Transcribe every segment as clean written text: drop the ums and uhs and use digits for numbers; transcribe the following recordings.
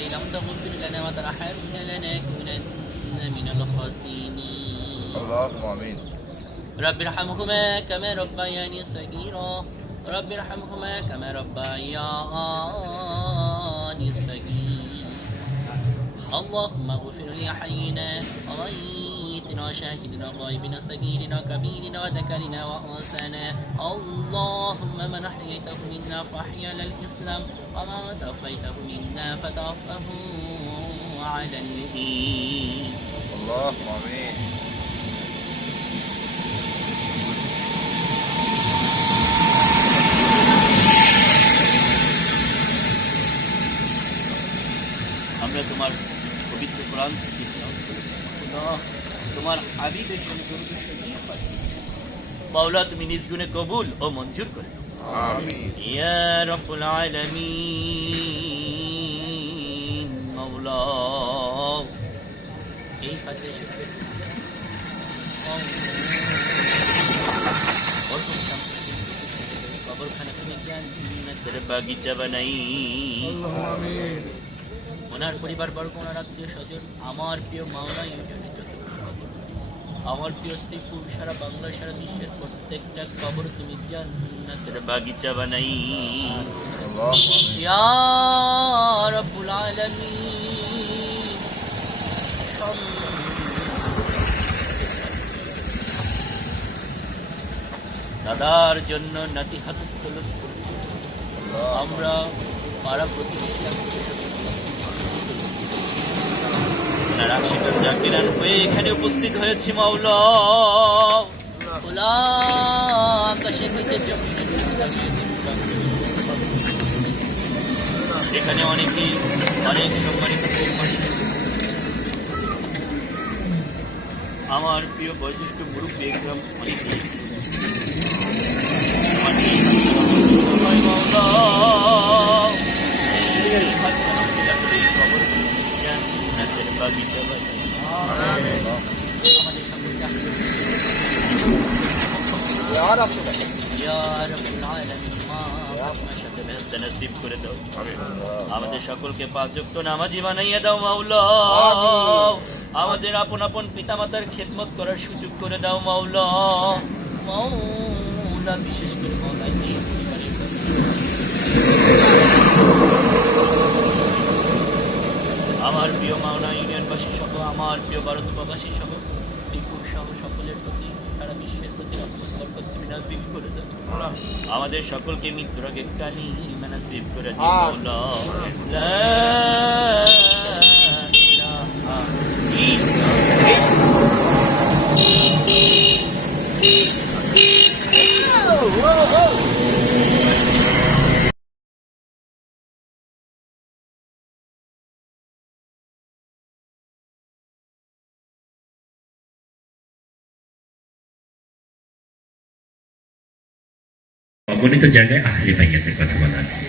فإن لم تغفر لنا وترحمنا لنكونن من الخاسرين اللهم آمين. رب ارحمهما كما ربياني صغيرا رب ارحمهما كما ربياني صغيرا اللهم اغفر لحينا وميتنا وشاهدنا وغائبنا صغيرنا كبيرنا وذكرنا وانثانا اللهم من احييته منا فاحيا على الاسلام وما توفيته منا فتوفه على الايمان اللهم آمين. আমরা তোমার পবিত্র কোরআন থেকে তেলাওয়াত করেছি আল্লাহ তোমার হাবিবের জন্য দরুদ শরীফ পাঠিয়েছি মাওলা তুমি নিজ গুণে কবুল ও মঞ্জুর করে নাও آمين. ইয়া রাব্বুল আলামিন মাওলা এই ফাতিহা শরীফের কবরখানা তুমি জান্নাতের বাগিচা বানাই اللهم آمين. ওনার পরিবার বর্গ ওনার আত্মীয় স্বজন আমার প্রিয় মাওলা ইউনিয়নের যত কবর আমার প্রিয় শ্রীপুর সারা বাংলা সারা বিশ্বের প্রত্যেকটা কবর তুমি জান্নাতের বাগিচা বানাই اللهم آمين. ইয়া রাব্বুল আলামিন দাদার জন্য নাতি হাত উত্তোলন করছি আমরা পাড়া প্রতিবেশী ওনার আশীর্বাদ জাকিরান হয়ে এখানে উপস্থিত হয়েছি মাওলা খোলা আকাশে নিচে জমিনে এখানে অনেকেই অনেক সম্মানিত আমার প্রিয় বয়োজ্যেষ্ঠ মুরব্বী একদম অনেকেই আমাদের সকলকে পাঁচ ওয়াক্ত নামাজি বানাইয়া দাও মাওলা আমাদের আপন আপন পিতামাতার খেদমত করার সুযোগ করে দাও মাওলা মাওলা বিশেষ করে মাওলা এই পরিবারের আমার প্রিয় মাওলা ইউনিয়নবাসী সহ আমার প্রিয় ভারতবাসী সহ শ্রীপুর সহ সকলের প্রতি সারা বিশ্বের প্রতি রহমত বরকত তুমি নাযিল করে দাও আমাদের সকলকে মৃত্যুর আগে কালিমা নসিব করে দিও মাওলা লা ইলাহা অগণিত জায়গায় আহলে বাইয়াতের কথা বলা আছে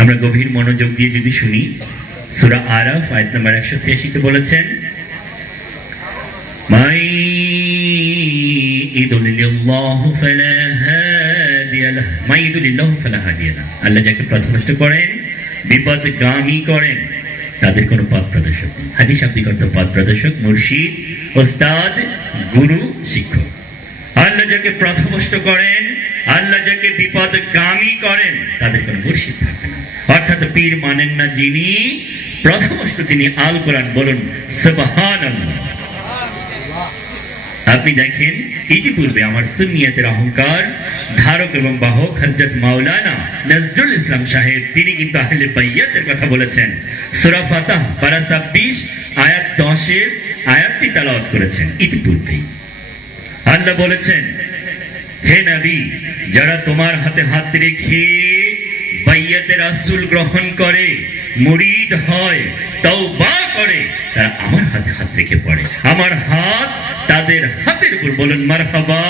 আমরা গভীর মনোযোগ দিয়ে যদি শুনি সূরা আরাফ আয়াত নম্বর 186 তে বলেছেন মাই ইদুলিল্লাহু ফালা হাদিয়া লাহু মাই ইদুলিল্লাহু ফালা হাদিয়া লাহু আল্লাহ যাকে পথভ্রষ্ট করেন বিপথগামী করেন তাদের কোনো পথ প্রদর্শক নেই হাদিস শাব্দিক অর্থ পথ প্রদর্শক মুর্শিদ ওস্তাদ গুরু শিক্ষক আল্লাহ যাকে পথভ্রষ্ট করেন আল্লাহ যাকে বিপদগামী করেন তাদের কোনো মুর্শিদ থাকবে না অর্থাৎ পীর মানেন না যিনি প্রথমত তিনি আল কোরআন বলুন সুবহানাল্লাহ আপনি দেখেন ইতিপূর্বে আমার সুন্নিয়তের অহংকার ধারক এবং বাহক হযরত মাওলানা নজরুল ইসলাম সাহেব তিনি কিন্তু আহলে বাইয়াতের কথা বলেছেন সূরা ফাতিহা পারা 26 আয়াত 10 এর আয়াতটি তেলাওয়াত করেছেন ইতিপূর্বেই আল্লাহ বলেছেন হে নবী যারা তোমার হাতে হাত রেখে বাইয়াতে রাসূল গ্রহণ করে মুরিদ হয় তওবা করে তারা আমার হাতে হাত রেখে পড়ে আমার হাত তাদের হাতের উপর বলুন মারহাবা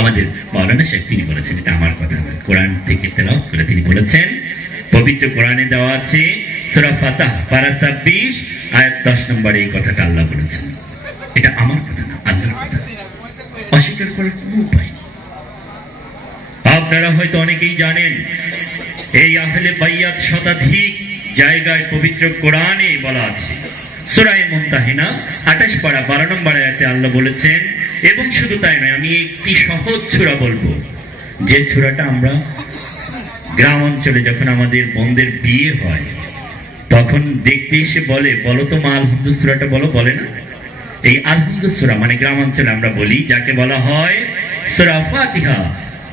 আমাদের মাওলানা সাহেব তিনি বলেছেন এটা আমার কথা নয় কোরআন থেকে তেলাওয়াত করে তিনি বলেছেন পবিত্র কোরআনে দেওয়া আছে সূরা ফাতিহা পারা 26 আয়াত 10 নম্বরে এই কথাটা আল্লাহ বলেছেন এটা আমার কথা না আল্লাহর কথা অস্বীকার করার কোনো উপায় নেই আপনারা হয়তো অনেকেই জানেন এই আহলে বাইয়াত শতাধিক জায়গায় পবিত্র কোরআনে বলা আছে। সূরা মুমতাহিনা 28 পারা 12 নম্বর আয়াতে আল্লাহ বলেছেন, এবং শুধু তাই নয়, আমি একটি সহজ সূরা বলবো, যে সূরাটা আমরা গ্রাম অঞ্চলে যখন আমাদের বোনদের বিয়ে হয় তখন দেখতে এসে বলে, বলো তো মা আলহামদু সূরাটা বলো, বলে না? এই আলহামদু সূরা মানে গ্রাম অঞ্চলে আমরা বলি, যাকে বলা হয় সূরা ফাতিহা।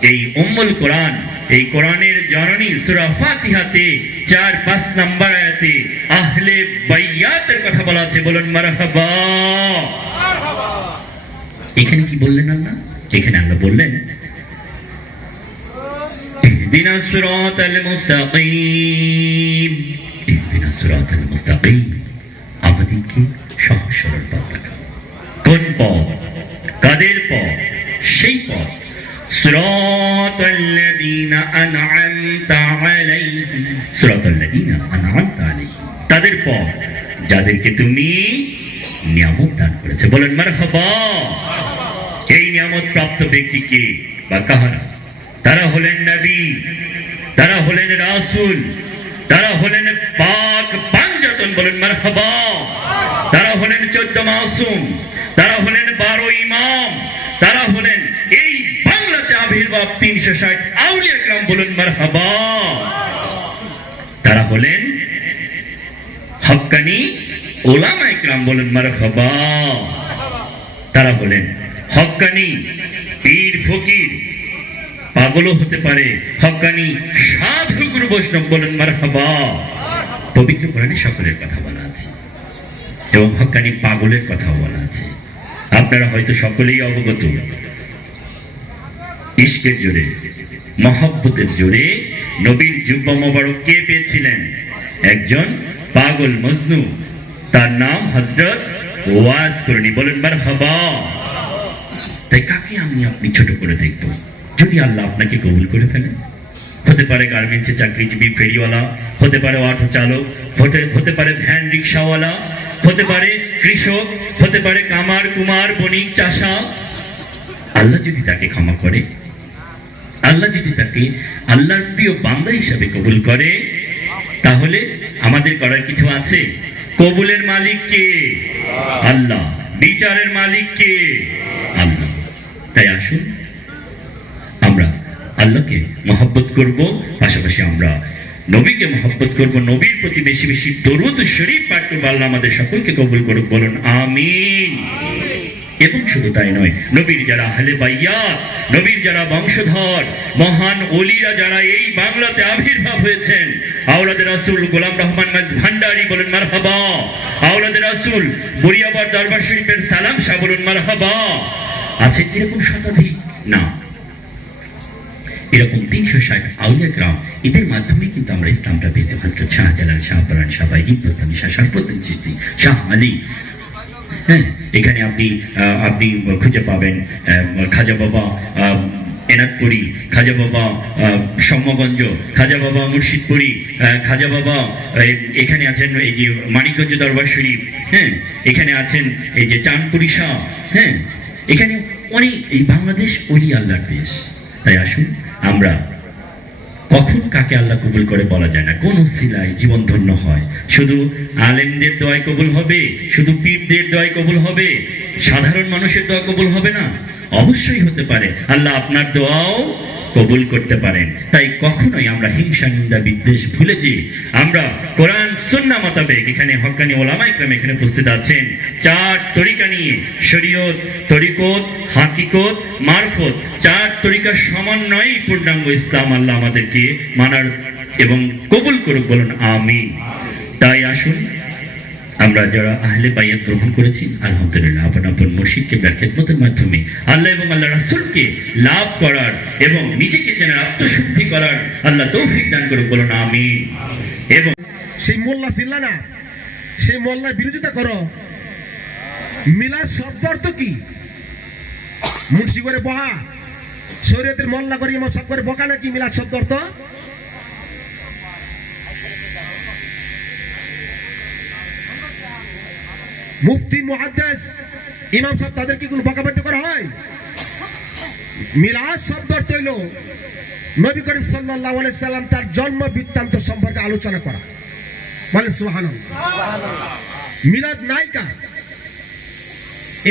এই উম্মুল কোরআন, এই কোরআনের জননী সূরা ফাতিহাতে 4-5 নম্বর আয়াতে আহলে বাইয়াতের কথা বলা আছে। বলুন মারহাবা। এখানে কি বললেন আল্লাহ? এখানে আল্লাহ বললেন ইহদিনাস সিরাতাল মুস্তাকিম, ইহদিনাস সিরাতাল মুস্তাকিম, আমাদেরকে সহজ সরল পথ দেখাও। কোন পথ? কাদের পথ? সেই পথ সিরাতাল্লাযীনা আন'আমতা আলাইহিম, সিরাতাল্লাযীনা আন'আমতা আলাইহিম, তাদের পথ যাদেরকে তুমি নিয়ামত দান করেছে। বলেন মারহাবা। এই নিয়ামত প্রাপ্ত ব্যক্তিকে বা কাহারা? তারা হলেন নবী, তারা হলেন রাসূল, তারা হলেন পাক পাঞ্জাতন। বলেন মারহাবা। তারা হলেন 14 মাসুম, তারা হলেন 12 ইমাম, তারা হলেন এই বাংলাতে আবির্ভাব 360 আউলিয়া کرام। বলুন মারহাবা। তারা হলেন হক্কানি উলামায়ে کرام। বলুন মারহাবা। তারা হলেন হক্কানি পীর ফকির, পাগলও হতে পারে, হক্কানি সাধু গুরু বৈষ্ণব। বলুন মারহাবা। পবিত্র কোরআনে সকলের কথা বলা আছে এবং হক্কানি পাগলের কথাও বলা আছে। আপনারা হয়তো সকলেই অবগত, ইশকের জোরে, মহব্বতের জোরে নবীর জুব্বা মোবারক কে পেয়েছিলেন? একজন পাগল মজনু, তার নাম হযরত ওয়াস করনি। বলেন মারহাবা। তাই কাকে আমি আপনি ছোট করে দেখব? যদি আল্লাহ আপনাকে কবুল করে ফেলেন, হতে পারে গার্মেন্টসে চাকরিজীবী, ফেরিওয়ালা, হতে পারে অটো চালক, হতে পারে ভ্যান রিক্সাওয়ালা, হতে পারে কৃষক, হতে পারে কামার কুমার বণিক চাষা। আল্লাহ যদি তাকে ক্ষমা করে, আল্লাহ যদি তাকে আল্লাহর প্রিয় বান্দা হিসাবে কবুল করে, তাহলে আমাদের করার কিছু আছে? কবুলের মালিক কে? আল্লাহ। বিচারের মালিক কে? আল্লাহ। তাই আসুন আমরা আল্লাহকে মহব্বত করব, পাশাপাশি আমরা নবীকে মহব্বত করব, নবীর প্রতি বেশি বেশি দরুদ শরীফ পাঠ করব। আল্লাহ আমাদের সকলকে কবুল করুক। বলুন আমিন। এবং শুধু তাই নয়, নবীর যারা আহলে বাইয়াত, নবীর যারা বংশধর, মহান ওলিরা যারা এই বাংলাতে আবির্ভাব হয়েছেন, আওলাদে রাসূল গোলাম রহমান ভান্ডারী। বলুন মারহাবা। আওলাদে রাসূল বরিয়াবার দরবার শরীফের সালাম শাহ। বলুন মারহাবা। আছে এরকম শতাধিক না, এরকম 360 আউলিয়া کرام, এদের মাধ্যমে কিন্তু আমরা ইসলামটা পেয়েছি। হযরত শাহজালাল, শাহপরান, শাহ বাইজিদ বুস্তামি, শাহ শরফুদ্দীন চিশতি, শাহ আলী। হ্যাঁ, এখানে আপনি খুঁজে পাবেন খাজা বাবা এনাদপুরি, খাজা বাবা সম্যগঞ্জ, খাজা বাবা মুর্শিদপুরি, খাজা বাবা এখানে আছেন এই যে মানিকগঞ্জ দরবার শরীফ। হ্যাঁ, এখানে আছেন এই যে চাঁদপুরি শাহ। হ্যাঁ, এখানে অনেক, এই বাংলাদেশ ওলি আল্লাহর দেশ। তাই আসুন আমরা, কখন কাকে আল্লাহ কবুল করে বলা যায় না, কোন উসিলায় জীবন ধন্য হয়। শুধু আলেমদের দোয়ায় কবুল হবে, শুধু পীরদের দোয়ায় কবুল হবে, সাধারণ মানুষের দোয়া কবুল হবে না? অবশ্যই হতে পারে আল্লাহ আপনার দোয়াও কবুল করতে পারেন। তাই কখনোই আমরা হিংসা, নিন্দা, বিদ্বেষ ভুলে যে আমরা কোরআন সুন্নাহ মোতাবেক, এখানে হক্কানি ওলামায়ে کرام এখানে উপস্থিত আছেন, 4 তরিকা নিয়ে, শরীয়ত, তরিকত, হাকিকত, মারফত, 4 তরিকার সমন্বয়ে পূর্ণাঙ্গ ইসলাম আল্লাহ আমাদেরকে মানার এবং কবুল করুক। বলুন আমিন। তাই আসুন আমরা যারা আহলে বাইয়াত গ্রহণ করেছি, আলহামদুলিল্লাহ আপন আপন মুর্শিদকে ব্যাখ্যাতের মাধ্যমে আল্লাহ এবং আল্লাহ রাসূলকে লাভ করার এবং নিজেকে চেনার, আত্মশুদ্ধি করার আল্লাহ তৌফিক দান করুক। বলুন আমিন। এবং সেই মোল্লা ছিল না, সেই মোল্লার বিরোধিতা করো। মিলাদ শব্দ অর্থ কি? মুন্সি করে বহা, শরীয়তের মোল্লা করে ইমাম সাহেব করে বকা নাকি মিলাদ শব্দ অর্থ? মুফতি, মুহাদ্দিস, ইমাম সাহেব, তাদের কি কোনো বকাবাদ্য করা হয়? মিলাদ শব্দ অর্থ হইল নবী করিম সাল্লাল্লাহু আলাইহি সাল্লাম তার জন্ম বৃত্তান্ত সম্পর্কে আলোচনা করা। বলে সুবহানাল্লাহ। মিলাদ নায়িকা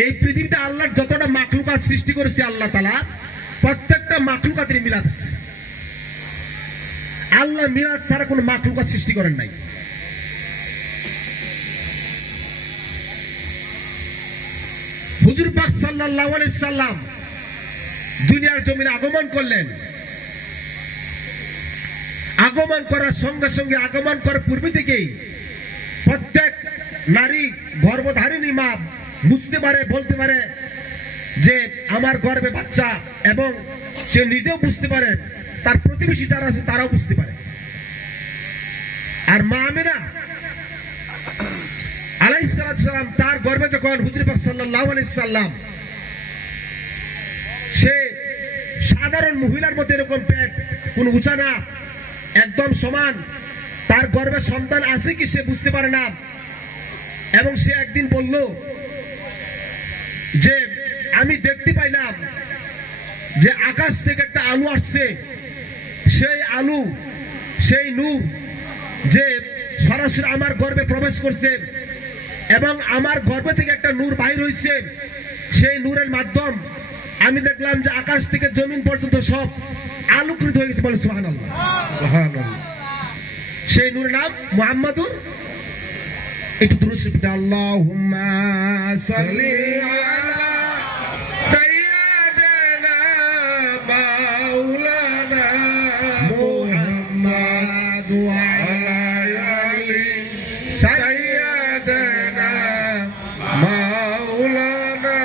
এই পৃথিবীতে আল্লাহ যতটা মাখলুকাত সৃষ্টি করেছে আল্লাহ তাআলা প্রত্যেকটা মাখলুকাতের মিলাদ আছে। আল্লাহ মিলাদ ছাড়া কোনো মাখলুকাত সৃষ্টি করেন নাই। হুজুর পাক সাল্লাল্লাহু আলাইহি সাল্লাম দুনিয়ার জমিনে আগমন করলেন। আগমন করার সঙ্গে সঙ্গে আগমন করার পূর্বে থেকেই প্রত্যেক নারী গর্ভধারিণী মা বুঝতে পারে, বলতে পারে যে আমার গর্ভে বাচ্চা, এবং সে নিজেও বুঝতে পারে, তার প্রতিবেশী যারা আছে তারাও বুঝতে পারে। আর মা আমেনা আলাইহিস সালাম তার গর্ভে যখন হুজুর পাক সাল্লাল্লাহু আলাইহি সাল্লাম, সে সাধারণ মহিলার মতো এরকম পেট, কোন উঁচা না, একদম সমান, তার গর্ভে সন্তান আছে কি সে বুঝতে পারে না। এবং সে একদিন বলল যে আমি দেখতে পাইলাম যে আকাশ থেকে একটা আলো আসছে, সেই আলো, সেই নূর যে সরাসরি আমার গর্ভে প্রবেশ করছে, এবং আমার গর্ভে থেকে একটা নূর বাহির হয়েছে। সেই নূরের মাধ্যম আমি দেখলাম যে আকাশ থেকে জমিন পর্যন্ত সব আলোকিত হয়ে গেছে। বলে সুবহানাল্লাহ। সেই নূরের নাম মুহাম্মাদুর। একটু দুরূদ শরীফ পড়ে আল্লাহুম্মা সাল্লি আলা সাইয়্যিদিনা মাওলানা মুহাম্মাদ ওয়া আলা আলি সাইয়্যিদিনা মাওলানা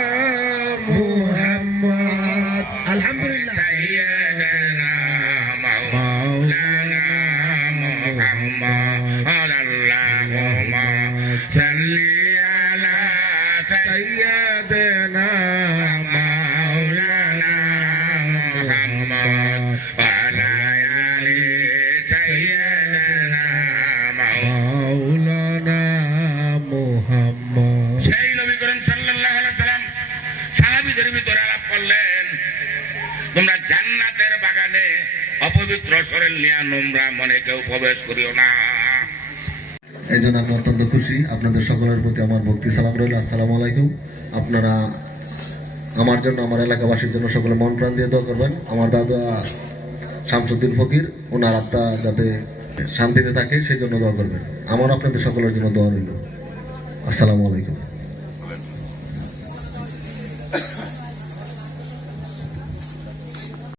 মুহাম্মাদ। আলহামদুলিল্লাহ। সাইয়্যিদিনা মাওলানা মুহাম্মাদ আল্লাহুম্মা সাল্লি আলা সাইয়্যিদিনা মাওলানা মুহাম্মাদ ওয়া আলা আলি সাইয়্যিদিনা মাওলানা মুহাম্মদ। সেই নবী করিম সাল্লাল্লাহু আলাইহি সাল্লাম সাহাবীদের ভিতরে আলাপ করলেন, তোমরা জান্নাতের বাগানে অপবিত্র শরীর নিয়ে নোংরা মনে কেউ প্রবেশ করিও না। এই জন্য আমি অত্যন্ত খুশি। আপনাদের সকলের প্রতি আমার ভক্তি সালাম রইল। আসসালামু আলাইকুম। আপনারা আমার জন্য, আমার এলাকাবাসীর জন্য সকলে মন প্রাণ দিয়ে দোয়া করবেন। আমার দাদা শামসুদ্দিন ফকির, ওনার আত্মা যাতে শান্তিতে থাকে সেই জন্য দোয়া করবেন। আমার আপনাদের সকলের জন্য দোয়া রইল। আসসালামু আলাইকুম।